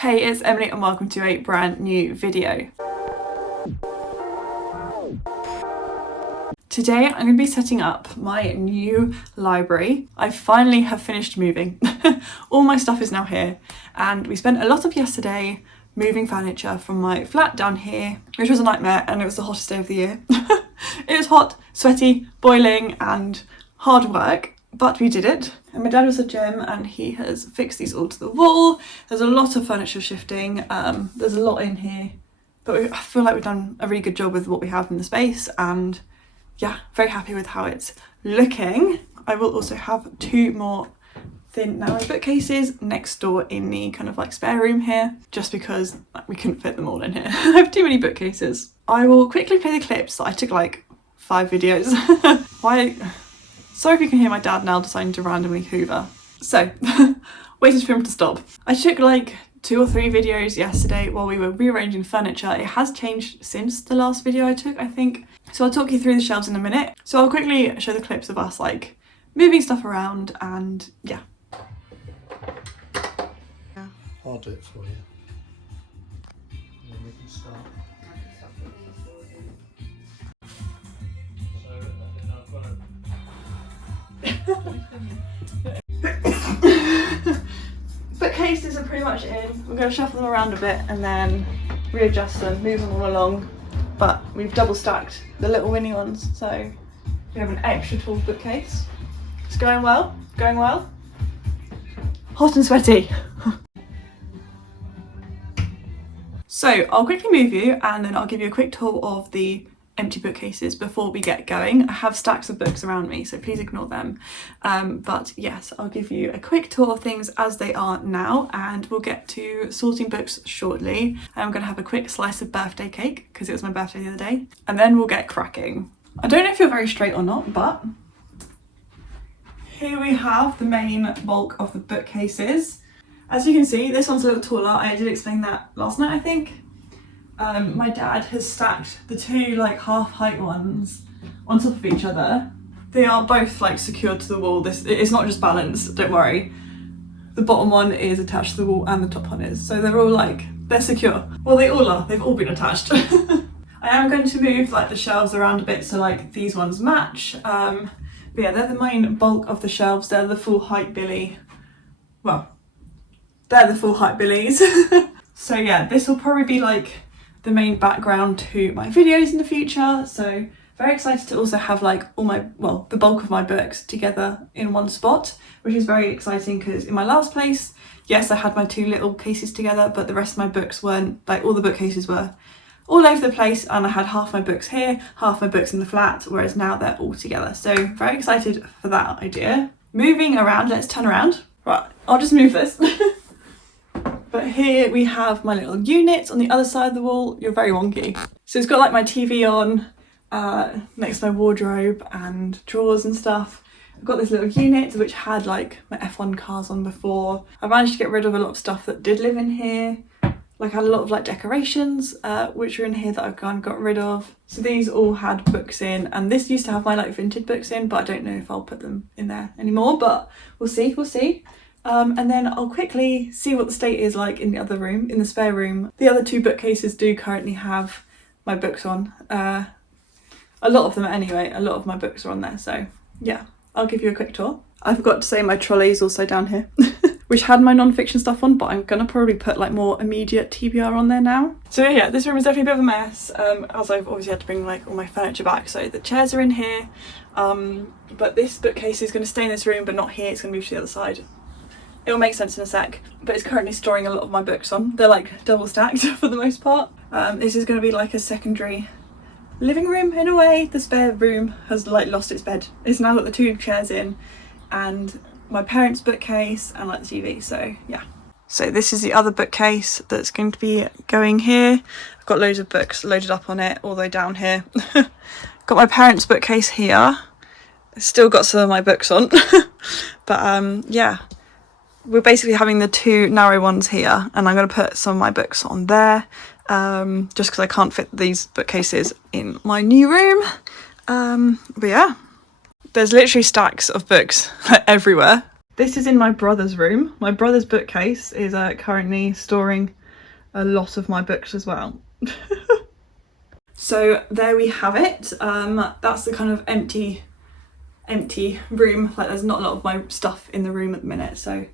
Hey, it's Emily and welcome to a brand new video. Today I'm going to be setting up my new library. I finally have finished moving. All my stuff is now here and we spent a lot of yesterday moving furniture from my flat down here, which was a nightmare and it was the hottest day of the year. It was hot, sweaty, boiling and hard work. But we did it, and my dad was a gem and he has fixed these all to the wall. There's a lot of furniture shifting, there's a lot in here, but I feel like we've done a really good job with what we have in the space, and yeah, very happy with how it's looking. I will also have two more thin narrow bookcases next door in the kind of like spare room here, just because we couldn't fit them all in here. I have too many bookcases. I will quickly play the clips that I took like 5 videos. Sorry if you can hear my dad now deciding to randomly hoover. So, waited for him to stop. I took like 2 or 3 videos yesterday while we were rearranging furniture. It has changed since the last video I took, I think. So I'll talk you through the shelves in a minute. So I'll quickly show the clips of us like moving stuff around and yeah. I'll do it for you. And then we can start. Bookcases are pretty much in. We're going to shuffle them around a bit and then readjust them, move them all along. But we've double stacked the little mini ones, so we have an extra tall bookcase. It's going well, going well. Hot and sweaty. So I'll quickly move you and then I'll give you a quick tour of the empty bookcases before we get going. I have stacks of books around me, so please ignore them. But yes, I'll give you a quick tour of things as they are now and we'll get to sorting books shortly. I'm going to have a quick slice of birthday cake because it was my birthday the other day, and then we'll get cracking. I don't know if you're very straight or not, but here we have the main bulk of the bookcases. As you can see, this one's a little taller. I did explain that last night, I think. My dad has stacked the 2 like half height ones on top of each other. They are both like secured to the wall. It's not just balanced, don't worry. The bottom one is attached to the wall and the top one is. So they're all like, they're secure. Well, they all are, they've all been attached. I am going to move like the shelves around a bit so like these ones match. But yeah, they're the main bulk of the shelves. They're the full height billy. Well, they're the full height billies. So yeah, this will probably be like the main background to my videos in the future, so very excited to also have like the bulk of my books together in one spot, which is very exciting because in my last place, yes, I had my 2 little cases together, but the rest of my books weren't, like all the bookcases were all over the place and I had half my books here, half my books in the flat, whereas now they're all together. So very excited for that idea. Moving around, let's turn around. Right, I'll just move this. But here we have my little unit on the other side of the wall. You're very wonky. So it's got like my TV on next to my wardrobe and drawers and stuff. I've got this little unit which had like my F1 cars on before. I managed to get rid of a lot of stuff that did live in here. Like I had a lot of like decorations which are in here that I've kind of got rid of. So these all had books in, and this used to have my like vintage books in, but I don't know if I'll put them in there anymore, but we'll see. And then I'll quickly see what the state is like in the other room, in the spare room. The other 2 bookcases do currently have my books on. A lot of them anyway, a lot of my books are on there. So yeah, I'll give you a quick tour. I forgot to say my trolley is also down here, which had my non-fiction stuff on, but I'm gonna probably put like more immediate TBR on there now. So yeah, this room is definitely a bit of a mess, as I've obviously had to bring like all my furniture back. So the chairs are in here, but this bookcase is gonna stay in this room, but not here, it's gonna move to the other side. It will make sense in a sec, but it's currently storing a lot of my books on. They're like double stacked for the most part. This is going to be like a secondary living room in a way. The spare room has like lost its bed. It's now got the 2 chairs in and my parents' bookcase and like the TV, so yeah. So this is the other bookcase that's going to be going here. I've got loads of books loaded up on it all the way down here. Got my parents' bookcase here. Still got some of my books on. But yeah. We're basically having the 2 narrow ones here and I'm going to put some of my books on there just because I can't fit these bookcases in my new room. But yeah, there's literally stacks of books everywhere. This is in my brother's room. My brother's bookcase is currently storing a lot of my books as well. So there we have it. That's the kind of empty room. Like there's not a lot of my stuff in the room at the minute. So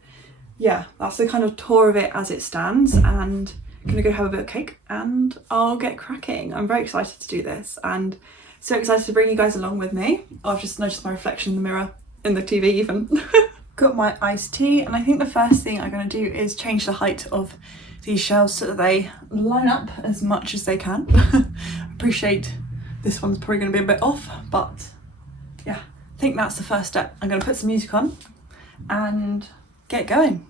yeah, that's the kind of tour of it as it stands, and I'm gonna go have a bit of cake and I'll get cracking. I'm very excited to do this and so excited to bring you guys along with me. I've just noticed my reflection in the mirror, in the TV even. Got my iced tea, and I think the first thing I'm going to do is change the height of these shelves so that they line up as much as they can. Appreciate this one's probably going to be a bit off, but yeah, I think that's the first step. I'm going to put some music on and get going.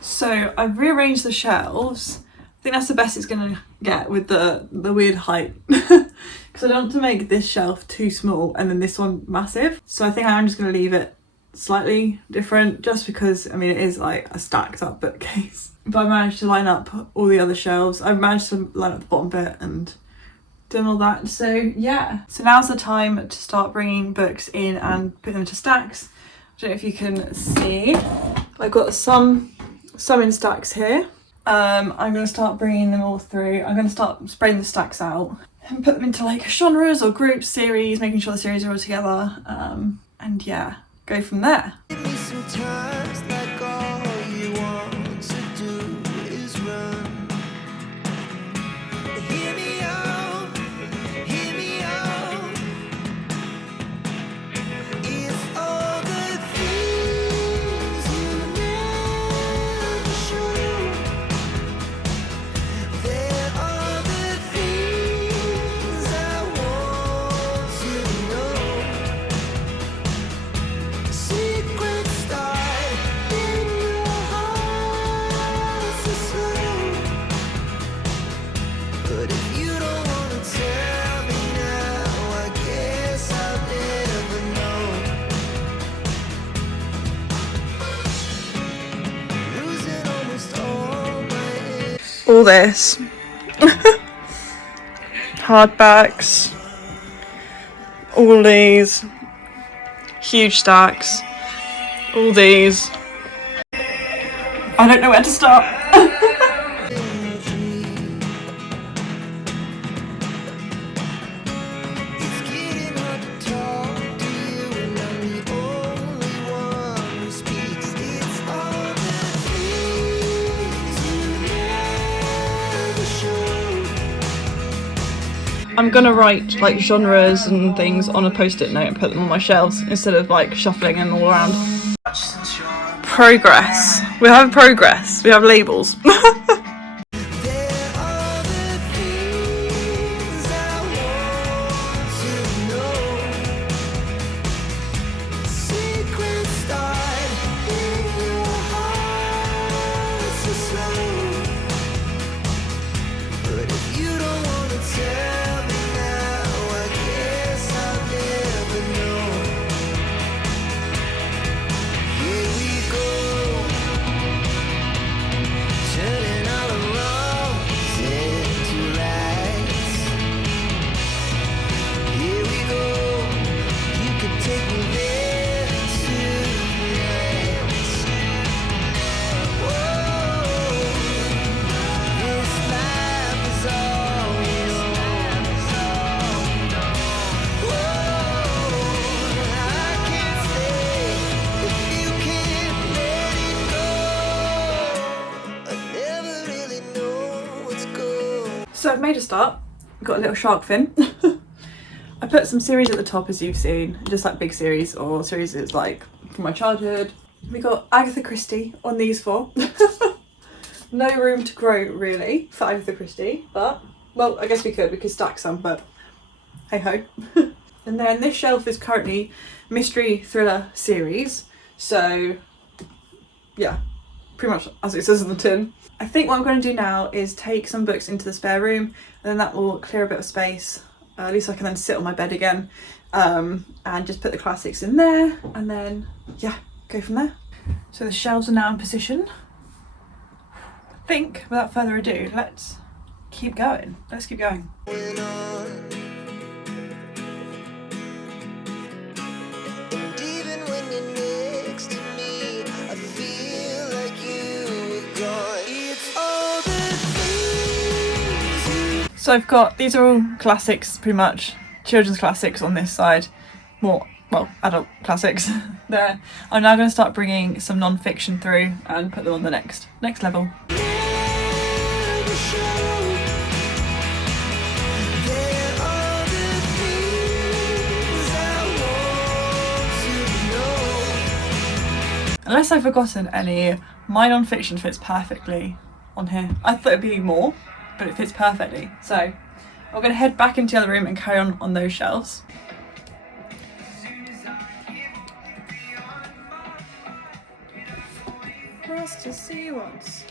So I've rearranged the shelves. I think that's the best it's gonna get with the weird height. Because I don't want to make this shelf too small and then this one massive. So I think I'm just gonna leave it slightly different just because, I mean, it is like a stacked up bookcase. But I managed to line up all the other shelves. I've managed to line up the bottom bit and done all that. So yeah. So now's the time to start bringing books in and putting them into stacks. I don't know if you can see. I've got some in stacks here. I'm going to start bringing them all through. I'm going to start spreading the stacks out and put them into like genres or groups, series, making sure the series are all together, and yeah, go from there. All this. Hardbacks. All these. Huge stacks. All these. I don't know where to start. I'm gonna write like genres and things on a post-it note and put them on my shelves instead of like shuffling them all around. Progress. We have progress. We have labels. So I've made a start, got a little shark fin. I put some series at the top as you've seen, just like big series or series that's like from my childhood. We got Agatha Christie on these four. No room to grow really for Agatha Christie, but well, I guess we could stack some, but hey ho. And then this shelf is currently mystery thriller series, so yeah, pretty much as it says in the tin. I think what I'm going to do now is take some books into the spare room, and then that will clear a bit of space. At least I can then sit on my bed again and just put the classics in there, and then yeah, go from there. So the shelves are now in position. I think without further ado, let's keep going. Let's keep going. So I've got, these are all classics pretty much, children's classics on this side, more, well, adult classics there. I'm now going to start bringing some non-fiction through and put them on the next level. Unless I've forgotten any, my non-fiction fits perfectly on here. I thought it'd be more, but it fits perfectly. So I'm going to head back into the other room and carry on those shelves. For us to see once.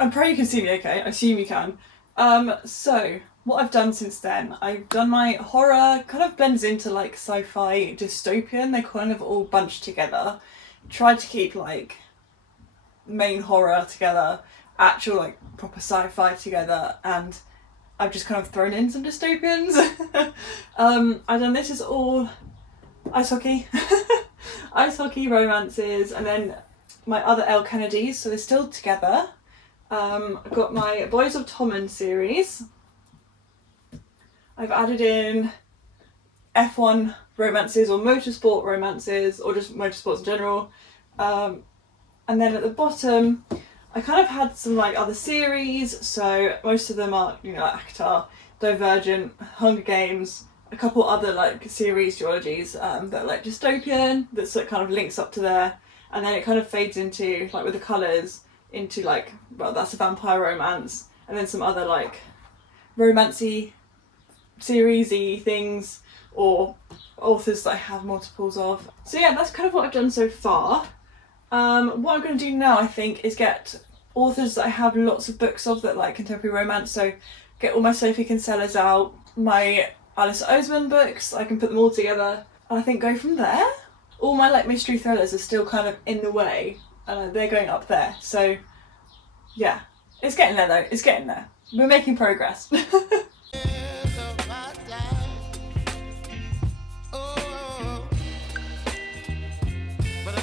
I'm praying you can see me okay, I assume you can. So what I've done since then, I've done my horror, kind of blends into like sci-fi dystopian, they're kind of all bunched together. Tried to keep like main horror together, actual like proper sci-fi together, and I've just kind of thrown in some dystopians. I've done this is all ice hockey, ice hockey romances, and then my other L Kennedys, so they're still together. I've got my Boys of Tommen series. I've added in F1 romances or motorsport romances, or just motorsports in general. And then at the bottom, I kind of had some like other series, so most of them are, you know, like ACTA, Divergent, Hunger Games, a couple other like series duologies that are like dystopian, that sort of kind of links up to there, and then it kind of fades into, like with the colours, into like, well, that's a vampire romance, and then some other like romancy series-y things, or authors that I have multiples of. So yeah, that's kind of what I've done so far. What I'm going to do now, I think, is get authors that I have lots of books of that like contemporary romance, so get all my Sophie Kinsella's out, my Alice Oseman books, I can put them all together, and I think go from there. All my like mystery thrillers are still kind of in the way, they're going up there, so yeah, it's getting there though, it's getting there. We're making progress. But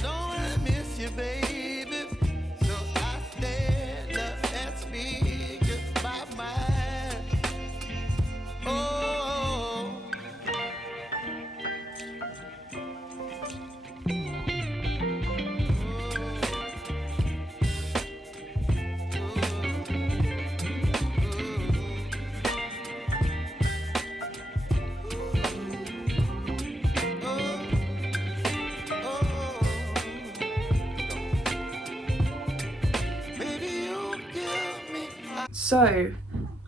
So,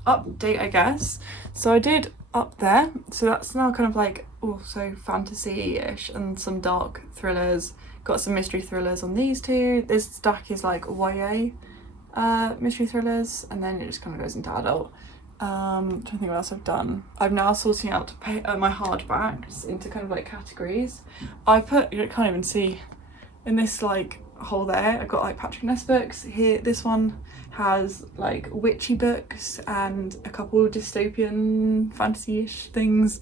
update I guess. So I did up there, so that's now kind of like also fantasy-ish and some dark thrillers. Got some mystery thrillers on these two. This stack is like YA mystery thrillers, and then it just kind of goes into adult. Trying to think what else I've done. I'm now sorting out my hardbacks into kind of like categories. I put, you can't even see, in this like hole there, I've got like Patrick Ness books. Here, this one has like witchy books and a couple of dystopian fantasy-ish things.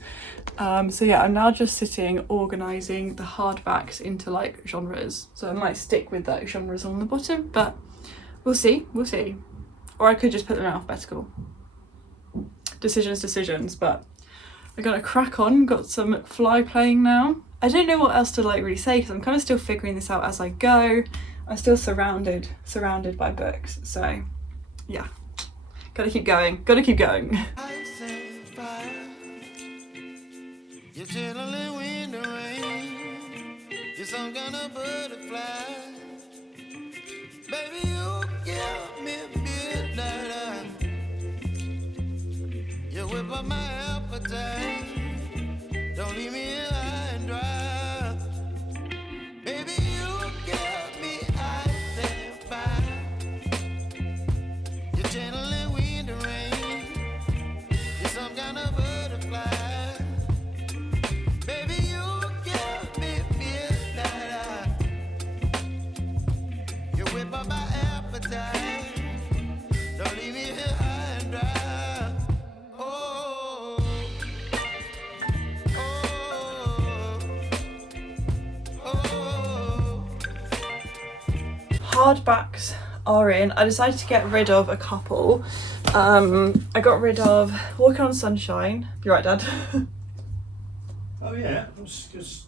So yeah, I'm now just sitting organising the hardbacks into like genres. So I might stick with like genres on the bottom, but we'll see. Or I could just put them in alphabetical. Decisions, but I'm gonna crack on. Got some fly playing now. I don't know what else to like really say because I'm kind of still figuring this out as I go. I'm still surrounded by books, so yeah, gotta keep going. You're chilling when the rain. You're some kind of butterfly. Baby, you give me midnight. You whip up my appetite. Don't leave me here high and dry. Baby, you give me ice and fire. You're channeling wind and rain. You're some kind of butterfly. Baby, you give me midnight. You whip up my appetite. Don't leave me here high and dry. Hardbacks are in. I decided to get rid of a couple. I got rid of Walking on Sunshine. You're right, Dad. Oh yeah, I was just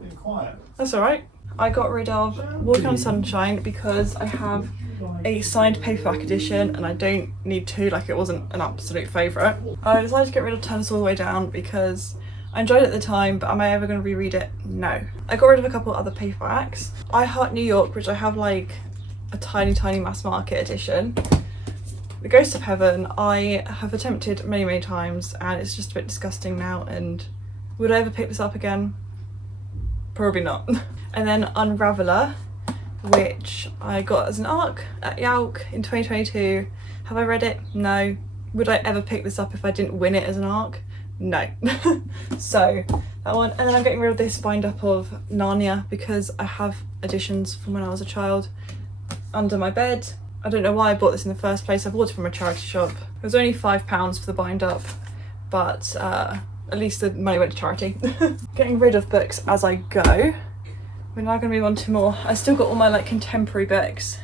being quiet. That's alright. I got rid of Walking on Sunshine because I have a signed paperback edition and I don't need to, like it wasn't an absolute favourite. I decided to get rid of Turn Us All the Way Down because I enjoyed it at the time, but am I ever going to reread it? No. I got rid of a couple other paperbacks. I Heart New York, which I have like a tiny mass market edition. The Ghost of Heaven, I have attempted many times and it's just a bit disgusting now, and would I ever pick this up again? Probably not. And then Unraveller, which I got as an ARC at Yauk in 2022. Have I read it? No. Would I ever pick this up if I didn't win it as an ARC? No. So that one. And then I'm getting rid of this bind up of Narnia because I have editions from when I was a child under my bed. I don't know why I bought this in the first place. I bought it from a charity shop. It was only £5 for the bind up, but at least the money went to charity. Getting rid of books as I go. We're now going to move on to more. I still got all my like contemporary books,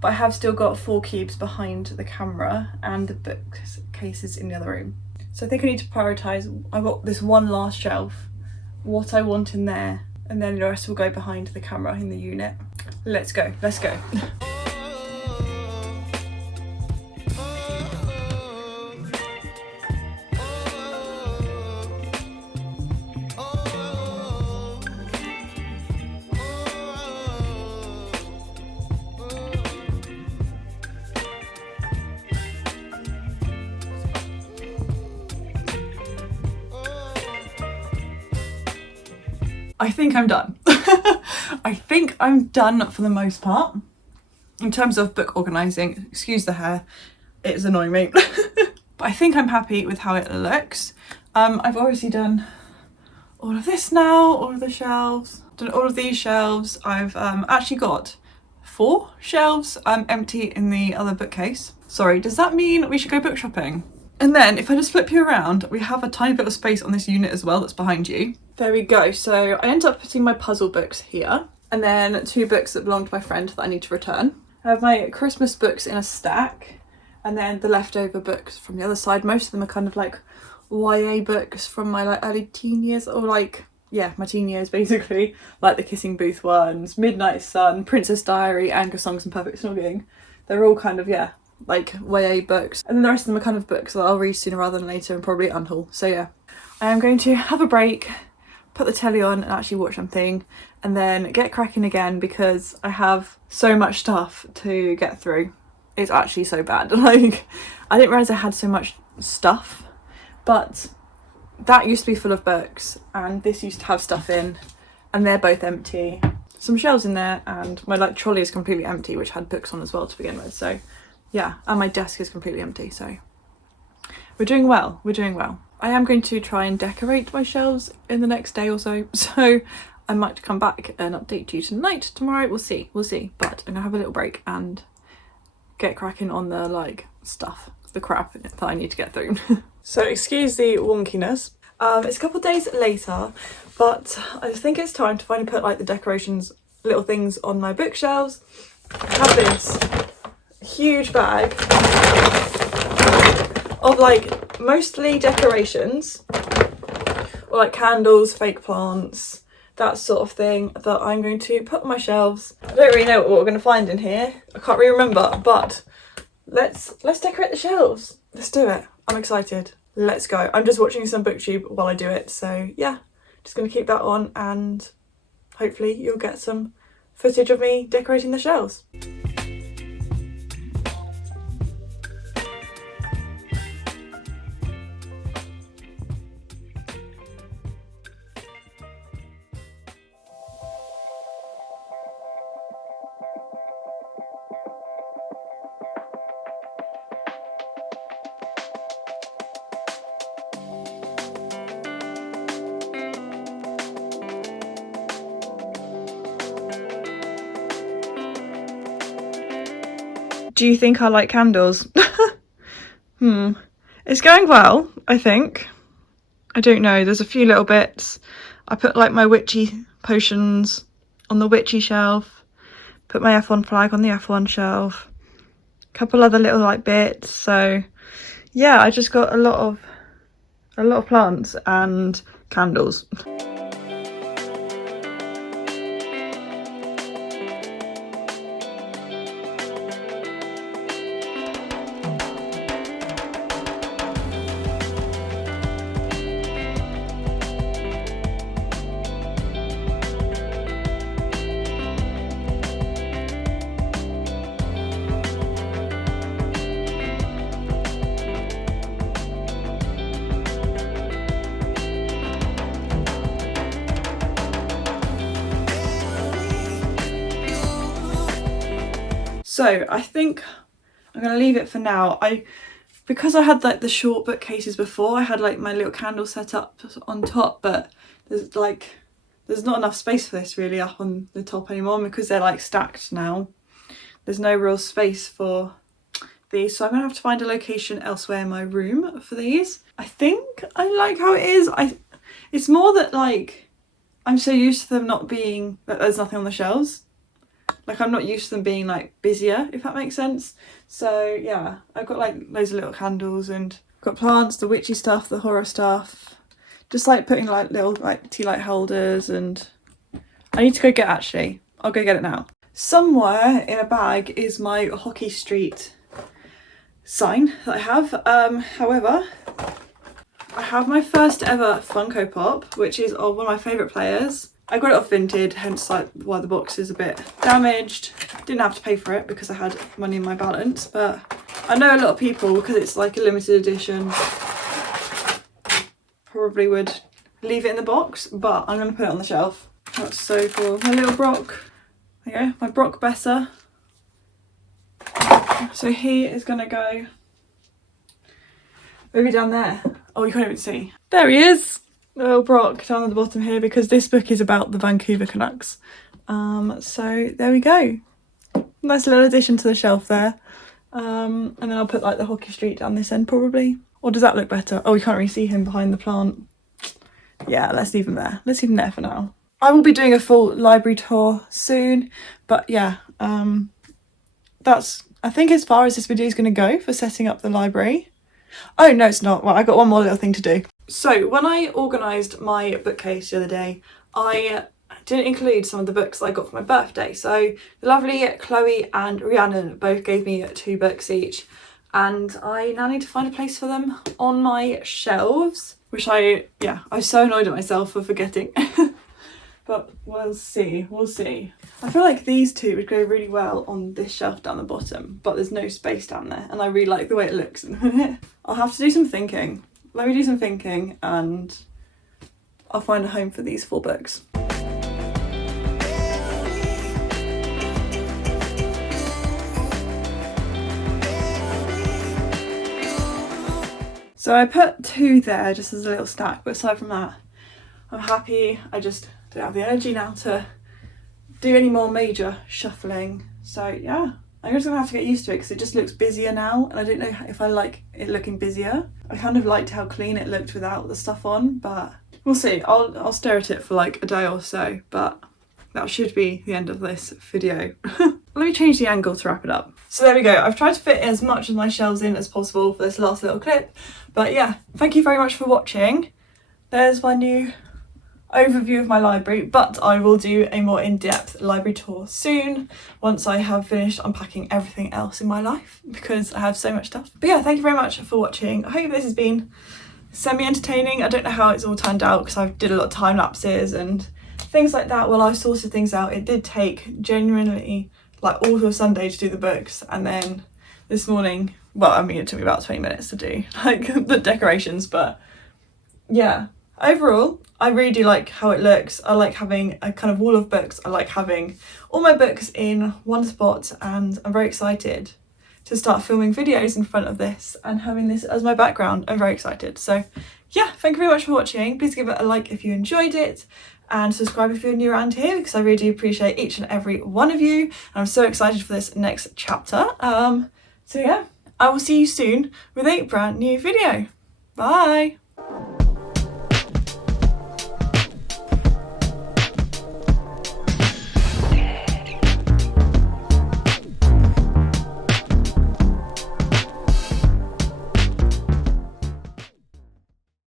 but I have still got 4 cubes behind the camera and the bookcases in the other room. So I think I need to prioritise. I've got this one last shelf, what I want in there, and then the rest will go behind the camera in the unit. Let's go. I think I'm done. I think I'm done for the most part. In terms of book organising, excuse the hair, it's annoying me. But I think I'm happy with how it looks. I've obviously done all of this now, all of the shelves, done all of these shelves. I've actually got 4 shelves empty in the other bookcase. Sorry, does that mean we should go book shopping? And then if I just flip you around, we have a tiny bit of space on this unit as well that's behind you. There we go. So I ended up putting my puzzle books here, and then 2 books that belong to my friend that I need to return. I have my Christmas books in a stack, and then the leftover books from the other side. Most of them are kind of like YA books from my like early teen years, or like, yeah, my teen years basically. Like the Kissing Booth ones, Midnight Sun, Princess Diary, Anger Songs and Perfect Snogging. They're all kind of, yeah, like YA books. And then the rest of them are kind of books that I'll read sooner rather than later and probably unhaul. So yeah, I am going to have a break, put the telly on and actually watch something, and then get cracking again because I have so much stuff to get through. it's actually so bad. Like, I didn't realise I had so much stuff, but that used to be full of books and this used to have stuff in, and they're both empty. Some shelves in there, and my like trolley is completely empty, which had books on as well to begin with. So yeah, and my desk is completely empty, so we're doing well, we're doing well. I am going to try and decorate my shelves in the next day or so, so I might come back and update you tonight, tomorrow, we'll see, but I'm gonna have a little break and get cracking on the like stuff, the crap that I need to get through. So excuse the wonkiness. It's a couple of days later, but I think it's time to finally put like the decorations, little things on my bookshelves. I have this huge bag of like mostly decorations, or like candles, fake plants, that sort of thing that I'm going to put on my shelves. I don't really know what we're going to find in here. I can't really remember, but let's decorate the shelves. Let's do it. I'm excited. Let's go. I'm just watching some booktube while I do it, so yeah, just going to keep that on and hopefully you'll get some footage of me decorating the shelves. Do you think I like candles? It's going well, I think. I don't know, there's a few little bits. I put like my witchy potions on the witchy shelf, put my F1 flag on the F1 shelf, a couple other little like bits. So yeah, I just got a lot of plants and candles. So I think I'm gonna leave it for now. Because I had like the short bookcases before, I had like my little candle set up on top, but there's not enough space for this really up on the top anymore because they're like stacked now. There's no real space for these, so I'm gonna have to find a location elsewhere in my room for these. I think I like how it is. It's more that like I'm so used to them not being that there's nothing on the shelves. Like I'm not used to them being like busier, if that makes sense. So yeah, I've got like loads of little candles and got plants, the witchy stuff, the horror stuff. Just like putting like little like tea light holders, and I need to go get I'll go get it now. Somewhere in a bag is my Hockey Street sign that I have. However, I have my first ever Funko Pop, which is of one of my favourite players. I got it off Vinted, hence like why the box is a bit damaged. Didn't have to pay for it because I had money in my balance, but I know a lot of people, because it's like a limited edition, probably would leave it in the box, but I'm going to put it on the shelf. That's so cool. My little Brock. There you go, my Brock Besser. So he is going to go maybe down there. Oh, you can't even see. There he is. Little Brock down at the bottom here, because this book is about the Vancouver Canucks. So there we go. Nice little addition to the shelf there. And then I'll put like the Hockey Street down this end probably. Or does that look better? Oh, you can't really see him behind the plant. Yeah, let's leave him there. Let's leave him there for now. I will be doing a full library tour soon, but yeah, that's I think as far as this video is going to go for setting up the library. Oh no, it's not. Well, I got one more little thing to do. So when I organised my bookcase the other day, I didn't include some of the books that I got for my birthday. So the lovely Chloe and Rhiannon both gave me 2 books each, and I now need to find a place for them on my shelves, which I'm so annoyed at myself for forgetting. but we'll see. I feel like these two would go really well on this shelf down the bottom, but there's no space down there, and I really like the way it looks in a minute. I'll have to do some thinking. Let me do some thinking and I'll find a home for these 4 books. So I put 2 there just as a little stack, but aside from that, I'm happy. I just don't have the energy now to do any more major shuffling. So yeah, I'm just gonna have to get used to it because it just looks busier now, and I don't know if I like it looking busier. I kind of liked how clean it looked without the stuff on, but we'll see. I'll stare at it for like a day or so, but that should be the end of this video. Let me change the angle to wrap it up. So there we go. I've tried to fit as much of my shelves in as possible for this last little clip. But yeah, thank you very much for watching. There's my new overview of my library, but I will do a more in-depth library tour soon once I have finished unpacking everything else in my life, because I have so much stuff. But yeah, thank you very much for watching. I hope this has been semi-entertaining. I don't know how it's all turned out because I did a lot of time lapses and things like that while I sorted things out. It did take genuinely like all of Sunday to do the books, and then this morning, well, I mean, it took me about 20 minutes to do like the decorations, but yeah, overall I really do like how it looks. I like having a kind of wall of books. I like having all my books in one spot, and I'm very excited to start filming videos in front of this and having this as my background. I'm very excited. So yeah, thank you very much for watching. Please give it a like if you enjoyed it, and subscribe if you're new around here, because I really do appreciate each and every one of you, and I'm so excited for this next chapter. So yeah, I will see you soon with a brand new video. Bye.